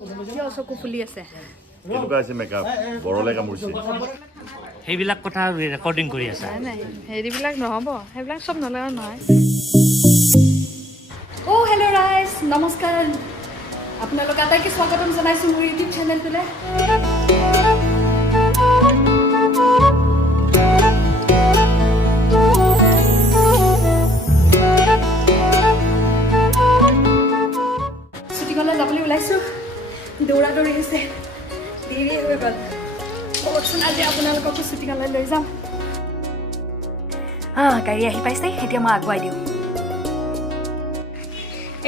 কিয় চকু ফুলি আছে কেনেকুৱা আছে মেকআপ বৰলে কামুৰিছে সেইবিলাক কথা ৰেকৰ্ডিং কৰি আছে নাই হেৰিবিলাক নহ'ব সেইবিলাক চব নলগা নহয় হেল্ল' ৰাইজ নমস্কাৰ আপোনালোক আটাইকে স্বাগতম জনাইছোঁ মোৰ ইউটিউব চেনেলটোলৈ শ্বুটিঙলৈ যাবলৈ ওলাইছোঁ দৌৰা দৌৰি হৈছে দেৰি হৈ গ'ল কওকচোন আজি আপোনালোককো শ্বুটিঙলৈ লৈ যাম গাড়ী আহি পাইছে এতিয়া মই আগুৱাই দিওঁ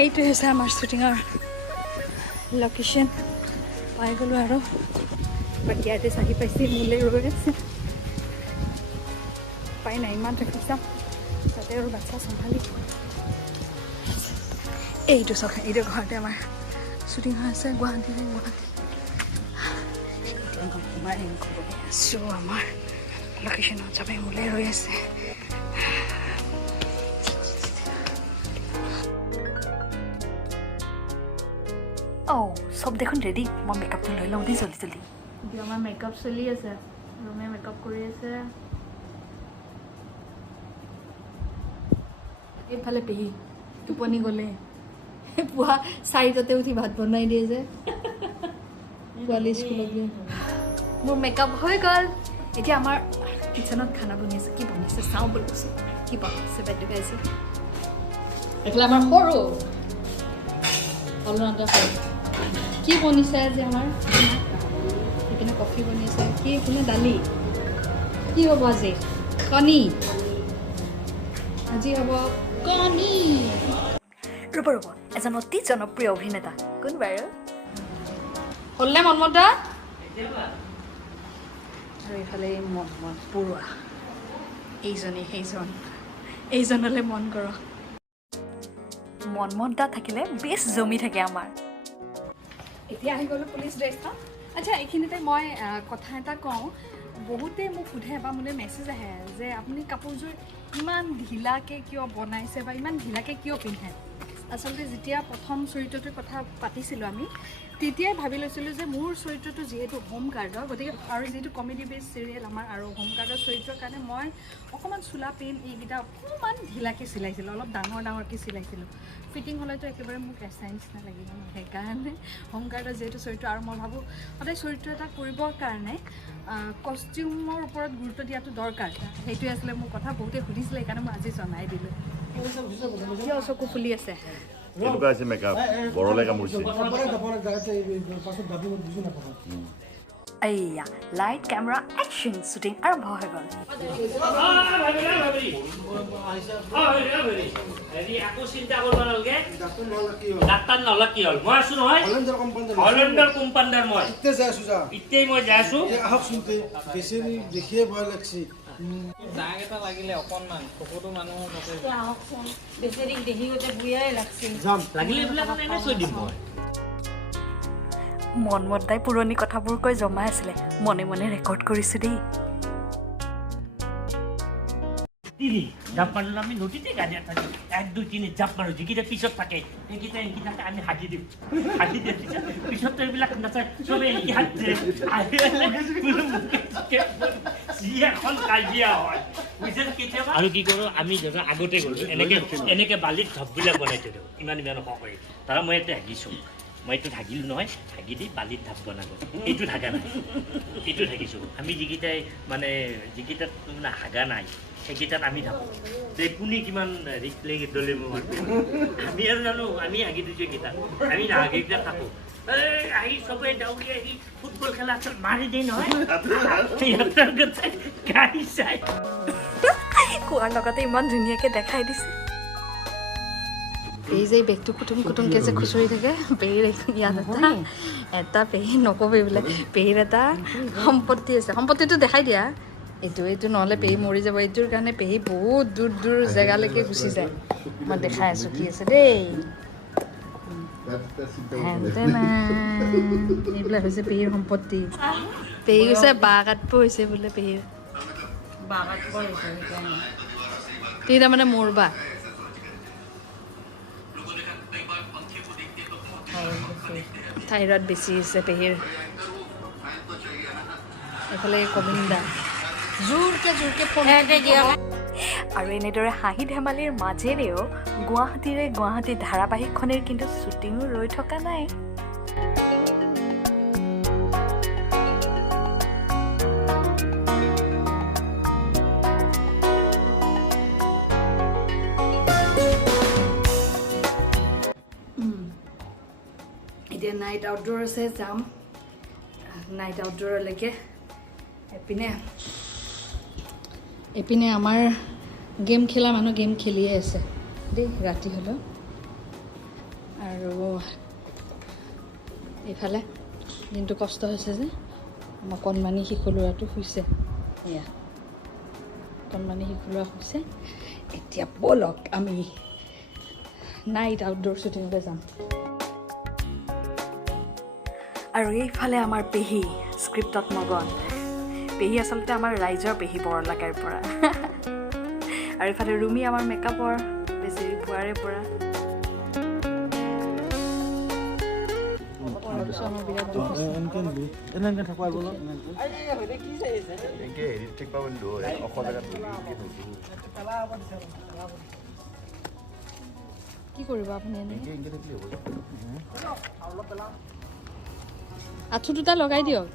এইটো হৈছে আমাৰ শ্বুটিঙৰ লোকেশ্যন পাই গ'লোঁ আৰু বাকী ইয়াতে আহি পাইছে মোলৈ ৰৈ আছে পাই নাই ইমান ট্ৰেফিক যাম তাতে আৰু বাচ্চা চম্ভালি এইটো চাওক এইটো ঘৰতে আমাৰ শ্বুটিং হৈ আছে গুৱাহাটী আছোঁ আমাৰ লোকেশ্যনত চবেই মোলৈ ৰৈ আছে চব দেখোন ৰেডি মই মেকআপটো লৈ লওঁ দেই জল্দি জল্দি এতিয়া আমাৰ মেকআপ চলি আছে ৰুমে মেকআপ কৰি আছে এইফালে পেহী টোপনি গ'লে পুৱা 4টাতে উঠি ভাত বনাই দিয়ে যে পোৱালি স্কুলত দিয়ে মোৰ মেকআপ হৈ গ'ল এতিয়া আমাৰ কিচেনত খানা বনি আছে কি বনিছে চাওঁ বুলি কৈছোঁ কি বনাইছে বাইদেউ গাইছে এইফালে আমাৰ সৰু অলৰাউণ্ডাৰ সৰু কি বনিছে আজি আমাৰ সেইপিনে কফি বনিছে কি এইপিনে দালি কি হ'ব আজি কণী আজি হ'ব কণী ৰ'ব এজন অতি জনপ্ৰিয় অভিনেতা কোন বাৰু হ'লনে মনমতা আৰু এইফালে মন পৰুৱা এইজনে এইজনলৈ মন কৰক মনমতা থাকিলে বেছ জমি থাকে আমাৰ এতিয়া আহি গ'লোঁ পুলিচ ড্ৰেছখন আচ্ছা এইখিনিতে মই কথা এটা কওঁ বহুতে মোক সোধে বা মোলৈ মেছেজ আহে যে আপুনি কাপোৰযোৰ ইমান ঢিলাকৈ কিয় বনাইছে বা ইমান ঢিলাকৈ কিয় পিন্ধে আচলতে যেতিয়া প্ৰথম চৰিত্ৰটোৰ কথা পাতিছিলোঁ আমি তেতিয়াই ভাবি লৈছিলোঁ যে মোৰ চৰিত্ৰটো যিহেতু হোম গাৰ্ডৰ গতিকে আৰু যিহেতু কমেডি বেছ চিৰিয়েল আমাৰ আৰু হোম গাৰ্ডৰ চৰিত্ৰৰ কাৰণে মই অকণমান চোলা পেণ্ট এইকেইটা অকণমান ঢিলাকৈ চিলাইছিলোঁ অলপ ডাঙৰকৈ চিলাইছিলোঁ ফিটিং হ'লেতো একেবাৰে মোক এছাই নিচিনা লাগিব সেইকাৰণে হোম গাৰ্ডৰ যিহেতু চৰিত্ৰ আৰু মই ভাবোঁ সদায় চৰিত্ৰ এটা কৰিবৰ কাৰণে কষ্টিউমৰ ওপৰত গুৰুত্ব দিয়াটো দৰকাৰ সেইটোৱে আছিলে মোৰ কথা বহুতে সুধিছিলে সেইকাৰণে মই আজি জনাই দিলোঁ কিয় চকু ফুলি আছে কেনেকুৱা আছে মেকআপ বৰলে কামুৰিছে এইয়া লাইট কেমেৰা একশ্যন শ্বুটিং আৰম্ভ হৈ গ'ল আকৌ চিন্তা কৰিব নালাগে ডাক্তৰ নহ'লে কি হ'ল মই আছোঁ নহয় হলেণ্ডৰ কোম্পাণ্ডাৰ মই ইতেই মই যাই আছোঁ দেখিয়ে ভয় লাগছে দাগ এটা লাগিলে অকণমান চকুটো মানুহৰ বেচেৰিক দেখি গোটেই বুঢ়াই লাগছে লাগিলে এইবিলাক এনে থৈ দিম মই মনমতাই পুৰণি কথাবোৰ কৈ জমা আছিলে মনে মনে ৰেকৰ্ড কৰিছোঁ দেই জাপ মাৰিলোঁ আমি নদীতে গাড়ীত থাকি 1 2 3 জাপ মাৰোঁ যিকেইটা পিছত থাকে সেইকেইটাকে আমি হাগি দিওঁ পিছত এইবিলাক নাচায় চবেই এখন কাজিয়া হয় কেতিয়াবা আৰু কি কৰোঁ আমি ধৰক আগতে গ'লোঁ এনেকৈ বালিত ঢপবিলাক বনাই থৈ দিওঁ ইমান কৰি তাৰ মই এতিয়া হাগিছোঁ মই এইটো ঢাকিলোঁ নহয় ঢাকি দি বালিত ঢাপ বনালোঁ এইটো ঢাকা নাই এইটো ঢাকিছোঁ আমি যিকেইটাই মানে যিকেইটাত মানে হাগা নাই সেইকেইটাত আমি থাকোঁ এই কোনে কিমান ৰিক্স দলে আমি আৰু জানো আমি হাগি দিছোঁ এইকেইটাত আমি নাহাগিকেইটাত থাকোঁ আহি চবেই দাউৰি আহি ফুটবল খেলা মাৰি দিয়ে নহয় গাড়ী চাই কোৱাৰ লগতে ইমান ধুনীয়াকৈ দেখাই দিছে পেহী যে বেগটো কুটুমকৈ যে খুচৰি থাকে পেহীৰ ইয়াত এটা পেহী নকবি বোলে পেহীৰ এটা সম্পত্তি আছে সম্পত্তিটো দেখাই দিয়া এইটো নহ'লে পেহী মৰি যাব এইটোৰ কাৰণে পেহী বহুত দূৰ জেগালৈকে গুচি যায় মই দেখাই আছোঁ কি আছে দেই এইবিলাক হৈছে পেহীৰ সম্পত্তি পেহী হৈছে বাঁহ কাটিব হৈছে বোলে পেহীৰ পেহী তাৰমানে মোৰ বা থাইৰয়ড বেছি হৈছে পেহীৰ এইফালে কবিন্দা জোৰকে ফোন দিয়া আৰু এনেদৰে হাঁহি ধেমালিৰ মাজেৰেও গুৱাহাটী ধাৰাবাহিকখনেৰ কিন্তু শ্বুটিঙো ৰৈ থকা নাই এতিয়া নাইট আউটডোৰ আছে যাম নাইট আউটডোৰলৈকে এপিনে আমাৰ গেম খেলা মানুহ গেম খেলিয়ে আছে দেই ৰাতি হ'লেও আৰু এইফালে দিনটো কষ্ট হৈছে যে আমাৰ কণমানি শিশু ল'ৰাটো শুইছে এয়া কণমানি শিশু ল'ৰা শুইছে এতিয়া ব'লক আমি নাইট আউটডোৰ শ্বুটিঙলৈ যাম আৰু এইফালে আমাৰ পেহী স্ক্ৰিপ্টত মগন পেহী আচলতে আমাৰ ৰাইজৰ পেহী বৰলাকাৰ পৰা আৰু এইফালে ৰুমি আমাৰ মেকআপৰ বেচেৰি পুৱাৰে পৰা কি কৰিব আপুনি আঁঠু দুটা লগাই দিয়ক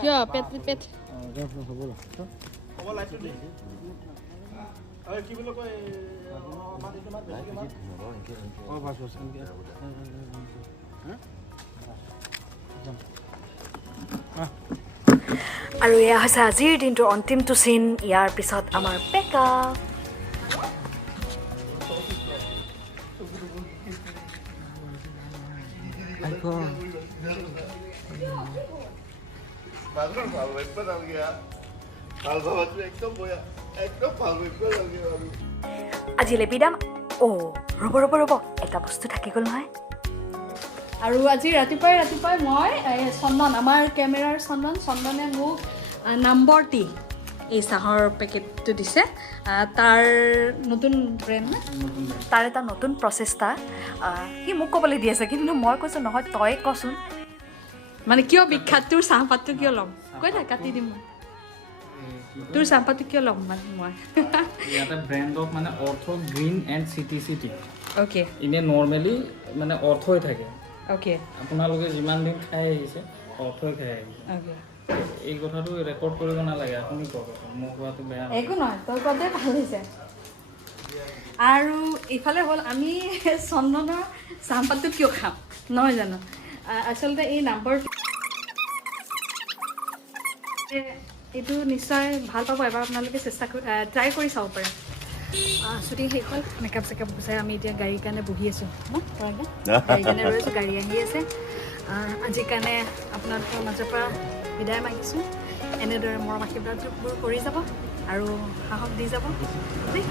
কিয় পেট আৰু এয়া হৈছে আজিৰ দিনটোৰ অন্তিমটো চিন ইয়াৰ পিছত আমাৰ পেকআপ আজি লেপিদাম ৰ'ব এটা বস্তু থাকি গ'ল নহয় আৰু আজি ৰাতিপুৱাই মই চন্দন আমাৰ কেমেৰাৰ চন্দনে মোক নম্বৰ টি এই চাহৰ পেকেটটো দিছে তাৰ নতুন ব্ৰেণ্ড তাৰ এটা নতুন প্ৰচেষ্টা সি মোক ক'বলৈ দি আছে কিন্তু মই কৈছোঁ নহয় তই কচোন মানে কিয় বিখ্যাত তোৰ চাহপাতটো কিয় ল'ম কৈ থাক কাটি দিম মই তোৰ চাহপাতটো কিয় ল'ম মানে মই ইয়াতে ব্ৰেণ্ডত মানে অৰ্থ গ্ৰীণ এণ্ড চিটি অ'কে এনে নৰ্মেলি মানে অৰ্থই থাকে অ'কে আপোনালোকে যিমান দিন খাই আহিছে অৰ্থই খাই আহিছে অ'কে এই কথাটো ৰেকৰ্ড কৰিব নালাগে আপুনি কওক মোৰ কোৱাটো বেয়া একো নহয় তই কোৱাটোৱে ভাল হৈছে আৰু ইফালে হ'ল আমি চন্দনৰ চাহপাতটো কিয় খাম নহয় জানো আচলতে এই নম্বৰ এইটো নিশ্চয় ভাল পাব এবাৰ আপোনালোকে ট্ৰাই কৰি চাব পাৰে শ্বুটিং শেষ হ'ল মেকআপ চেকআপ গুচাই আমি এতিয়া গাড়ীৰ কাৰণে বহি আছোঁ গাড়ীৰ কাৰণে ৰৈ আছোঁ গাড়ী আহি আছে আজিৰ কাৰণে আপোনালোকৰ মাজৰ পৰা বিদায় মাগিছোঁ এনেদৰে মৰম আশীৰ্বাদবোৰ কৰি যাব আৰু সাহস দি যাব দেই